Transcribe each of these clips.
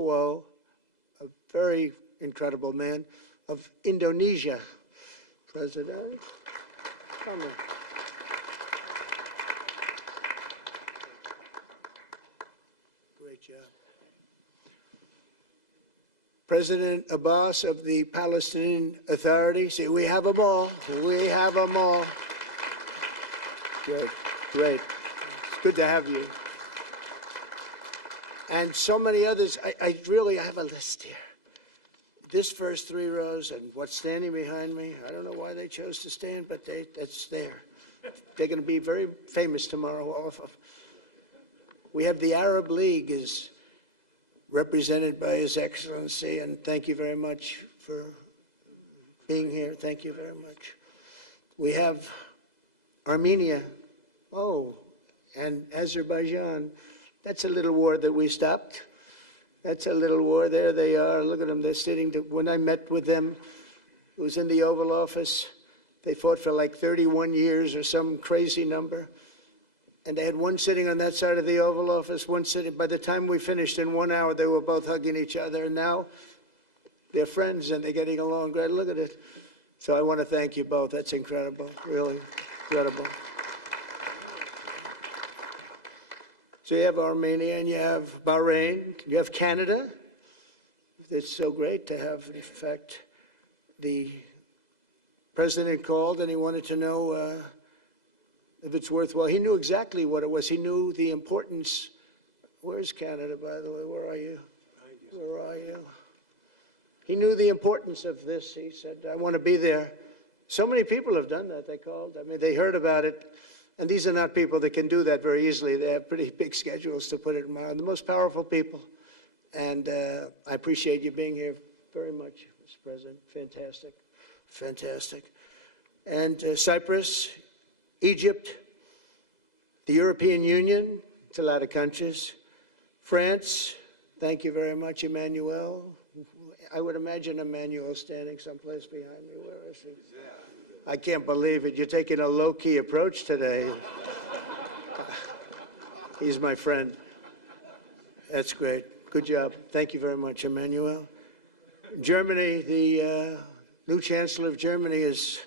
Prabowo, a very incredible man, of Indonesia. President, come on. Great job. President Abbas of the Palestinian Authority. See, we have them all. We have them all. Good. Great. It's good to have you. And so many others. I have a list here. This first three rows and what's standing behind me, I don't know why they chose to stand, but that's there. They're going to be very famous tomorrow, all of them. We have the Arab League is represented by His Excellency, and thank you very much for being here. Thank you very much. We have Armenia, and Azerbaijan. That's a little war that we stopped. That's a little war. There they are. Look at them. They're sitting. When I met with them, it was in the Oval Office. They fought for like 31 years or some crazy number. And they had one sitting on that side of the Oval Office, one sitting. By the time we finished in 1 hour, they were both hugging each other. And now they're friends and they're getting along great. Look at it. So I want to thank you both. That's incredible. Really incredible. So you have Armenia and you have Bahrain, you have Canada. It's so great to have, in fact, the president called and he wanted to know if it's worthwhile. He knew exactly what it was. He knew the importance. Where's Canada, by the way? Where are you? Where are you? He knew the importance of this. He said, I want to be there. So many people have done that. They called. I mean, they heard about it. And these are not people that can do that very easily. They have pretty big schedules to put it in mind. The most powerful people. And I appreciate you being here very much, Mr. President. Fantastic. Fantastic. And Cyprus, Egypt, the European Union, it's a lot of countries. France, thank you very much, Emmanuel. I would imagine Emmanuel standing someplace behind me. Where is he? I can't believe it. You're taking a low-key approach today. He's my friend. That's great. Good job. Thank you very much, Emmanuel. Germany, the new Chancellor of Germany he's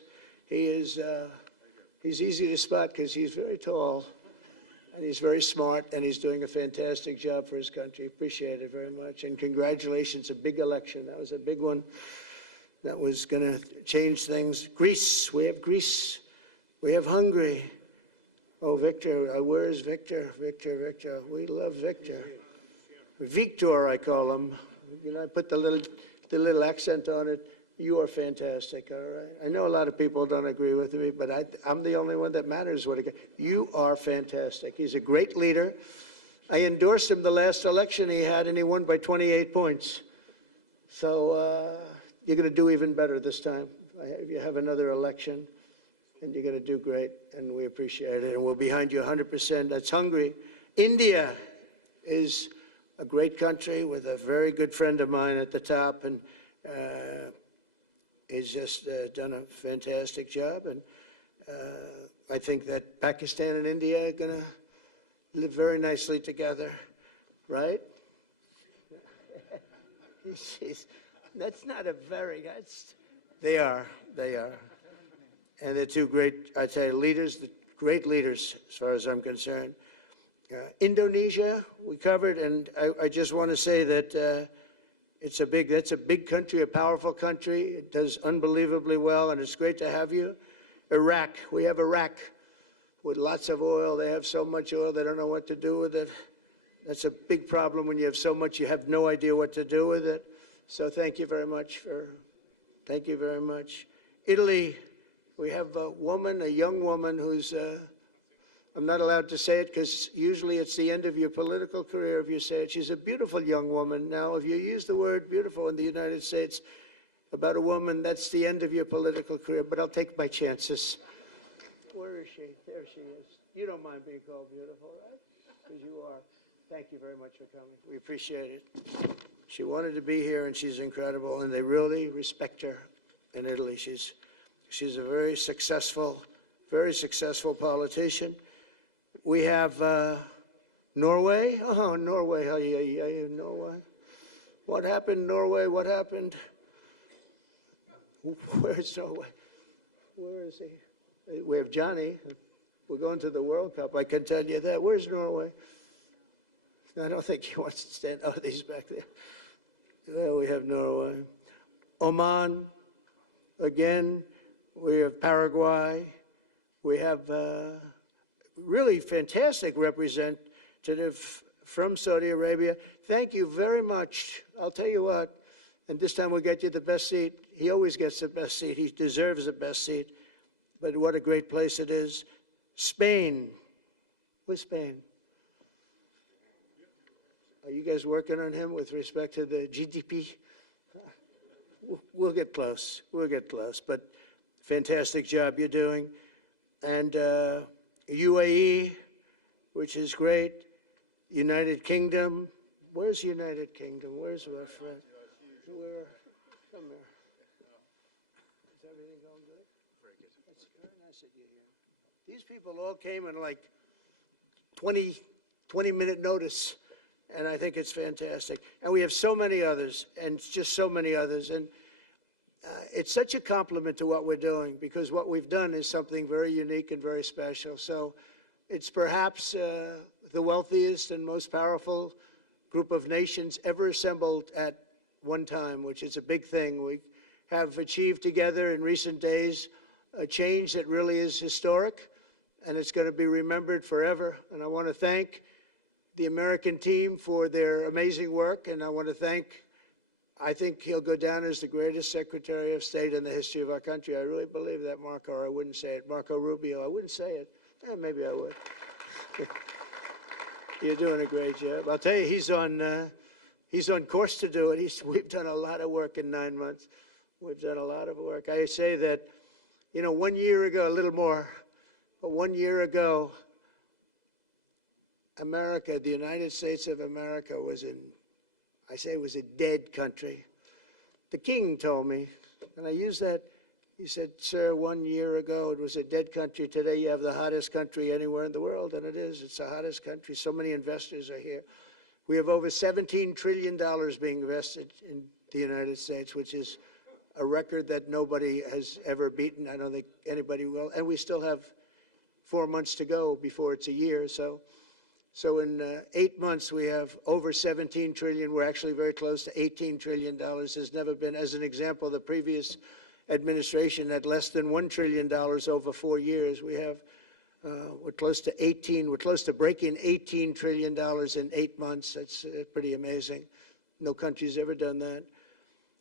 easy to spot because he's very tall and he's very smart and he's doing a fantastic job for his country. Appreciate it very much. And congratulations, a big election. That was a big one. That was going to change things. Greece, we have Greece. We have Hungary. Oh, Victor, where is Victor? Victor. We love Victor. Victor, I call him. You know, I put the little accent on it. You are fantastic, all right? I know a lot of people don't agree with me, but I'm the only one that matters. You are fantastic. He's a great leader. I endorsed him the last election he had, and he won by 28 points. So, you're going to do even better this time. You have another election, and you're going to do great, and we appreciate it. And we're behind you 100%. That's Hungary. India is a great country with a very good friend of mine at the top, and he's just done a fantastic job. And I think that Pakistan and India are going to live very nicely together, right? That's not a very, they are. And they're two great, I'd say, leaders, great leaders as far as I'm concerned. Indonesia, we covered, and I just want to say that that's a big country, a powerful country. It does unbelievably well, and it's great to have you. Iraq, we have Iraq with lots of oil. They have so much oil, they don't know what to do with it. That's a big problem when you have so much, you have no idea what to do with it. So thank you very much thank you very much. Italy, we have a young woman who's, I'm not allowed to say it because usually it's the end of your political career if you say it. She's a beautiful young woman. Now, if you use the word beautiful in the United States about a woman, that's the end of your political career, but I'll take my chances. Where is she? There she is. You don't mind being called beautiful, right? Because you are. Thank you very much for coming. We appreciate it. She wanted to be here, and she's incredible, and they really respect her in Italy. She's a very successful politician. We have Norway. Oh, Norway. Norway. What happened, Norway? What happened? Where's Norway? Where is he? We have Johnny. We're going to the World Cup. I can tell you that. Where's Norway? I don't think he wants to stand. Oh, he's back there. There we have Norway. Oman, again. We have Paraguay. We have really fantastic representative from Saudi Arabia. Thank you very much. I'll tell you what, and this time we'll get you the best seat. He always gets the best seat. He deserves the best seat. But what a great place it is. Spain. Where's Spain? Are you guys working on him with respect to the GDP? We'll get close. We'll get close. But fantastic job you're doing. And UAE, which is great. United Kingdom. Where's United Kingdom? Where's our friend? Where? Come here. Is everything going good? Very good. That's very nice that you're here. These people all came in like 20-minute notice, and I think it's fantastic. And we have so many others, and just so many others. And it's such a compliment to what we're doing, because what we've done is something very unique and very special. So it's perhaps the wealthiest and most powerful group of nations ever assembled at one time, which is a big thing. We have achieved together in recent days a change that really is historic, and it's going to be remembered forever. And I want to thank the American team for their amazing work, and I want to thank, I think he'll go down as the greatest Secretary of State in the history of our country. I really believe that, Marco, or I wouldn't say it. Marco Rubio, I wouldn't say it. Maybe I would. You're doing a great job. I'll tell you, he's on course to do it. We've done a lot of work in 9 months. We've done a lot of work. I say that, 1 year ago, a little more, but 1 year ago, America, the United States of America was it was a dead country. The king told me, and I use that, he said, sir, 1 year ago it was a dead country. Today you have the hottest country anywhere in the world, and it is. It's the hottest country. So many investors are here. We have over $17 trillion being invested in the United States, which is a record that nobody has ever beaten. I don't think anybody will. And we still have 4 months to go before it's a year. So in 8 months, we have over 17 trillion. We're actually very close to $18 trillion. There's never been, as an example, the previous administration had less than $1 trillion over 4 years. We have, we're close to breaking $18 trillion in 8 months. That's pretty amazing. No country's ever done that.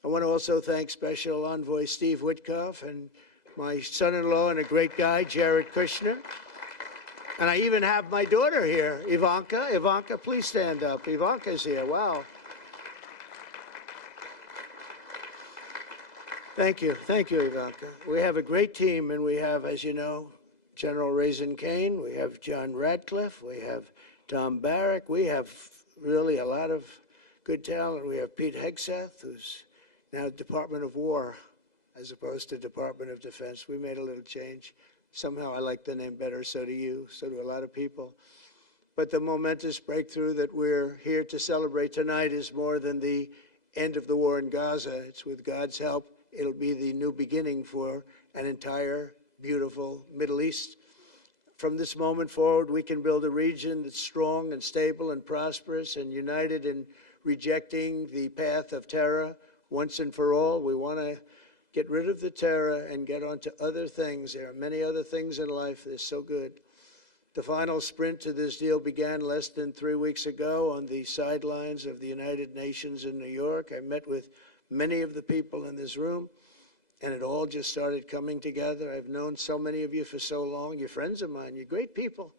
I want to also thank Special Envoy Steve Witkoff and my son-in-law and a great guy, Jared Kushner. And I even have my daughter here, Ivanka. Ivanka, please stand up. Ivanka's here. Wow. Thank you. Thank you, Ivanka. We have a great team, and we have, as you know, General Raisin Kane. We have John Radcliffe. We have Tom Barrack. We have really a lot of good talent. We have Pete Hegseth, who's now Department of War as opposed to Department of Defense. We made a little change. Somehow I like the name better, so do you, so do a lot of people. But the momentous breakthrough that we're here to celebrate tonight is more than the end of the war in Gaza. It's with God's help, it'll be the new beginning for an entire beautiful Middle East. From this moment forward, we can build a region that's strong and stable and prosperous and united in rejecting the path of terror once and for all. We want to get rid of the terror and get on to other things. There are many other things in life that are so good. The final sprint to this deal began less than 3 weeks ago on the sidelines of the United Nations in New York. I met with many of the people in this room, and it all just started coming together. I've known so many of you for so long. You're friends of mine. You're great people.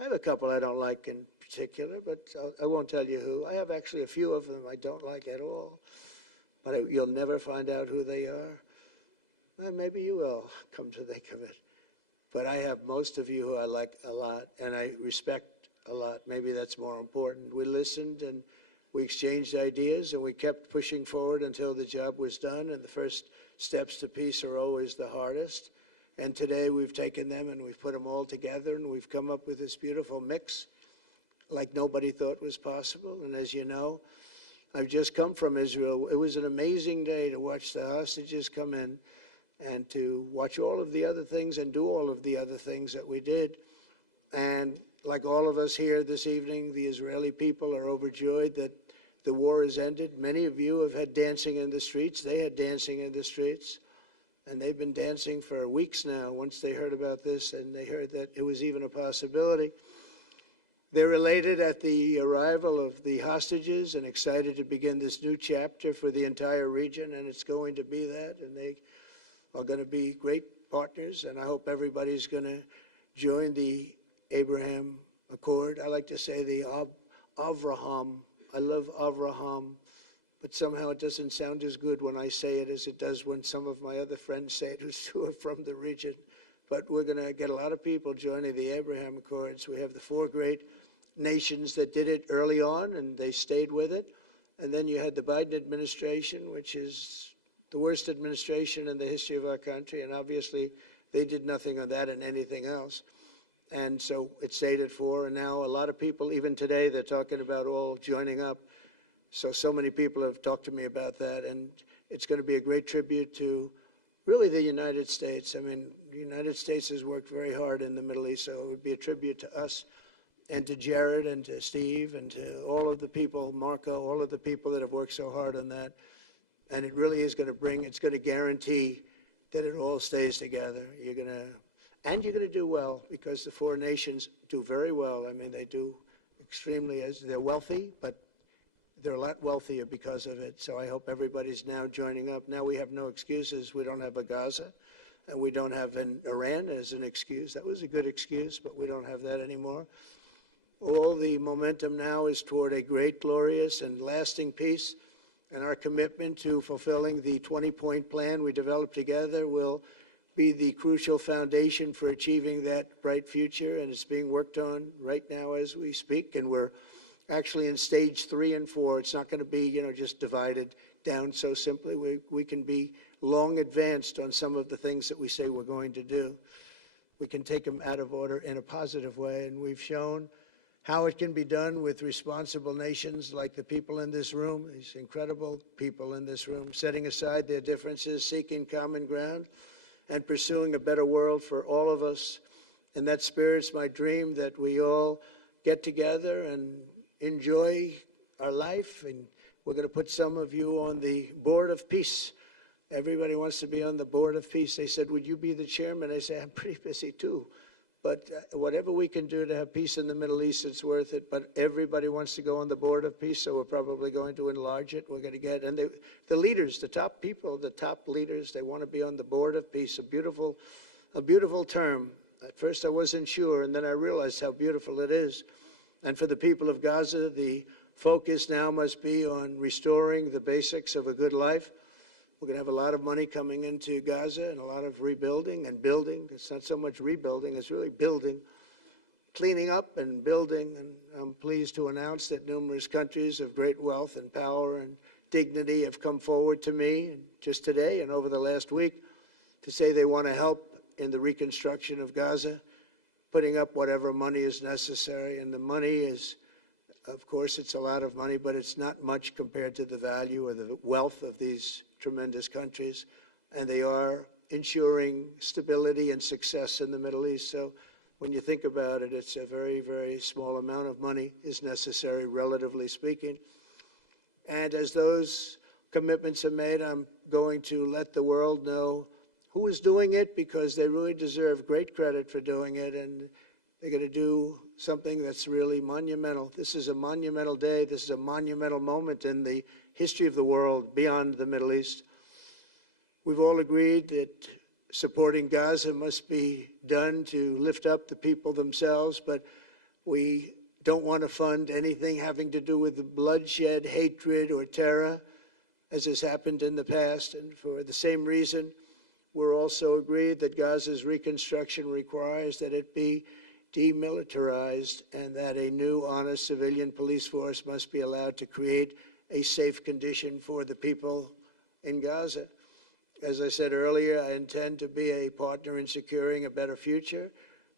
I have a couple I don't like in particular, but I won't tell you who. I have actually a few of them I don't like at all. But you'll never find out who they are. Well, maybe you will, come to think of it. But I have most of you who I like a lot, and I respect a lot. Maybe that's more important. We listened, and we exchanged ideas, and we kept pushing forward until the job was done, and the first steps to peace are always the hardest. And today we've taken them, and we've put them all together, and we've come up with this beautiful mix like nobody thought was possible. And as you know, I've just come from Israel. It was an amazing day to watch the hostages come in and to watch all of the other things and do all of the other things that we did. And like all of us here this evening, the Israeli people are overjoyed that the war has ended. Many of you have had dancing in the streets. They had dancing in the streets. And they've been dancing for weeks now once they heard about this and they heard that it was even a possibility. They're elated at the arrival of the hostages and excited to begin this new chapter for the entire region, and it's going to be that, and they are going to be great partners, and I hope everybody's going to join the Abraham Accord. I like to say the Avraham. I love Avraham, but somehow it doesn't sound as good when I say it as it does when some of my other friends say it who are from the region. But we're going to get a lot of people joining the Abraham Accords. We have the four great nations that did it early on, and they stayed with it. And then you had the Biden administration, which is the worst administration in the history of our country, and obviously they did nothing on that and anything else. And so it stayed at four, and now a lot of people, even today, they're talking about all joining up. So many people have talked to me about that, and it's going to be a great tribute to really the United States. I mean, the United States has worked very hard in the Middle East, so it would be a tribute to us and to Jared and to Steve and to all of the people, Marco, all of the people that have worked so hard on that. And it really is going to it's going to guarantee that it all stays together. You're going to do well, because the four nations do very well. I mean, they do extremely, as they're wealthy, but they're a lot wealthier because of it. So I hope everybody's now joining up. Now we have no excuses. We don't have a Gaza, and we don't have an Iran as an excuse. That was a good excuse, but we don't have that anymore. All the momentum now is toward a great, glorious, and lasting peace, and our commitment to fulfilling the 20-point plan we developed together will be the crucial foundation for achieving that bright future, and it's being worked on right now as we speak, and we're actually in stage 3 and 4. It's not going to be, just divided down so simply. We can be long advanced on some of the things that we say we're going to do. We can take them out of order in a positive way, and we've shown how it can be done with responsible nations like the people in this room, these incredible people in this room, setting aside their differences, seeking common ground, and pursuing a better world for all of us. And that spirit's my dream, that we all get together and enjoy our life. And we're going to put some of you on the Board of Peace. Everybody wants to be on the Board of Peace. They said, would you be the chairman? I say, I'm pretty busy too. But whatever we can do to have peace in the Middle East, it's worth it. But everybody wants to go on the Board of Peace, so we're probably going to enlarge it. We're going to get, and the leaders, the top people, the top leaders, they want to be on the Board of Peace. A beautiful term. At first I wasn't sure, and then I realized how beautiful it is. And for the people of Gaza, the focus now must be on restoring the basics of a good life. We're going to have a lot of money coming into Gaza and a lot of rebuilding and building. It's not so much rebuilding, it's really building, cleaning up and building. And I'm pleased to announce that numerous countries of great wealth and power and dignity have come forward to me just today and over the last week to say they want to help in the reconstruction of Gaza, putting up whatever money is necessary. And the money is, of course, it's a lot of money, but it's not much compared to the value or the wealth of these tremendous countries, and they are ensuring stability and success in the Middle East. So when you think about it, it's a very, very small amount of money is necessary, relatively speaking. And as those commitments are made, I'm going to let the world know who is doing it, because they really deserve great credit for doing it, and they're going to do something that's really monumental. This is a monumental day. This is a monumental moment in the history of the world beyond the Middle East. We've all agreed that supporting Gaza must be done to lift up the people themselves, but we don't want to fund anything having to do with the bloodshed, hatred, or terror, as has happened in the past. And for the same reason, we're also agreed that Gaza's reconstruction requires that it be demilitarized and that a new, honest civilian police force must be allowed to create a safe condition for the people in Gaza. As I said earlier, I intend to be a partner in securing a better future.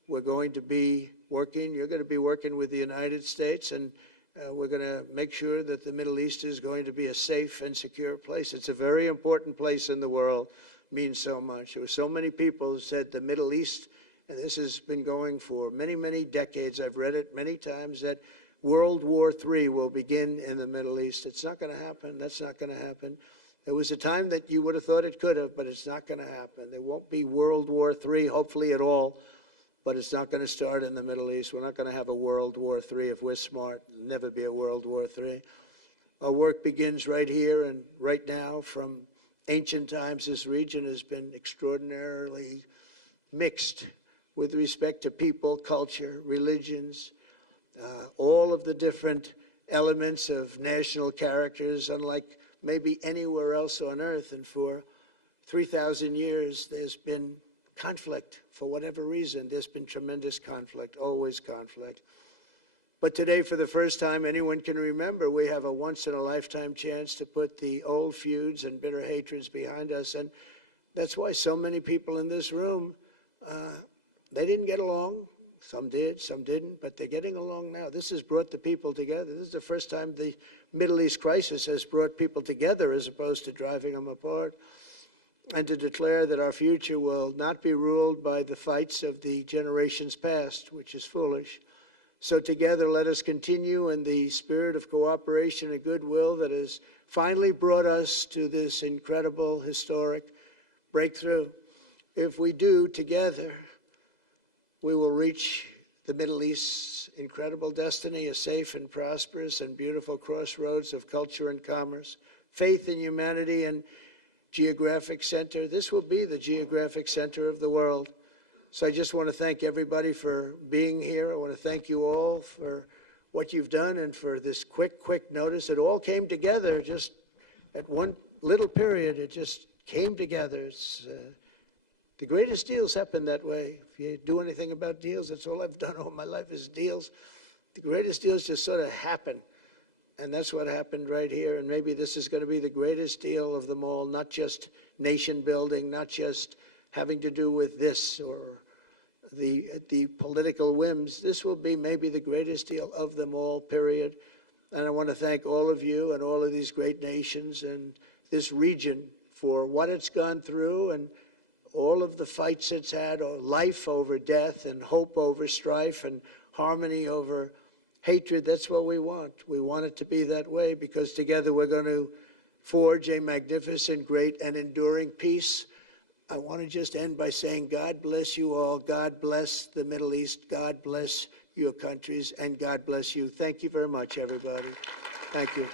We're going to be working, you're going to be working with the United States, and We're going to make sure that the Middle East is going to be a safe and secure place. It's a very important place in the world, means so much. There were so many people who said the Middle East, and this has been going for many, many decades. I've read it many times, that World War III will begin in the Middle East. It's not going to happen. That's not going to happen. There was a time that you would have thought it could have, but it's not going to happen. There won't be World War III, hopefully at all, but it's not going to start in the Middle East. We're not going to have a World War III if we're smart. There'll never be a World War III. Our work begins right here and right now. From ancient times, this region has been extraordinarily mixed with respect to people, culture, religions, all of the different elements of national characters, unlike maybe anywhere else on earth. And for 3,000 years, there's been conflict. For whatever reason, there's been tremendous conflict, always conflict. But today, for the first time anyone can remember, we have a once-in-a-lifetime chance to put the old feuds and bitter hatreds behind us. And that's why so many people in this room, they didn't get along. Some did, some didn't, but they're getting along now. This has brought the people together. This is the first time the Middle East crisis has brought people together as opposed to driving them apart. And to declare that our future will not be ruled by the fights of the generations past, which is foolish. So together, let us continue in the spirit of cooperation and goodwill that has finally brought us to this incredible, historic breakthrough. If we do together, we will reach the Middle East's incredible destiny, a safe and prosperous and beautiful crossroads of culture and commerce, faith in humanity and geographic center. This will be the geographic center of the world. So I just want to thank everybody for being here. I want to thank you all for what you've done and for this quick notice. It all came together just at one little period. It just came together. It's, the greatest deals happen that way. If you do anything about deals, that's all I've done all my life is deals. The greatest deals just sort of happen. And that's what happened right here. And maybe this is going to be the greatest deal of them all, not just nation building, not just having to do with this or the political whims. This will be maybe the greatest deal of them all, period. And I want to thank all of you and all of these great nations and this region for what it's gone through and all of the fights it's had, or life over death and hope over strife and harmony over hatred. That's what we want. We want it to be that way because together we're going to forge a magnificent, great, and enduring peace. I want to just end by saying God bless you all. God bless the Middle East. God bless your countries, and God bless you. Thank you very much, everybody. Thank you.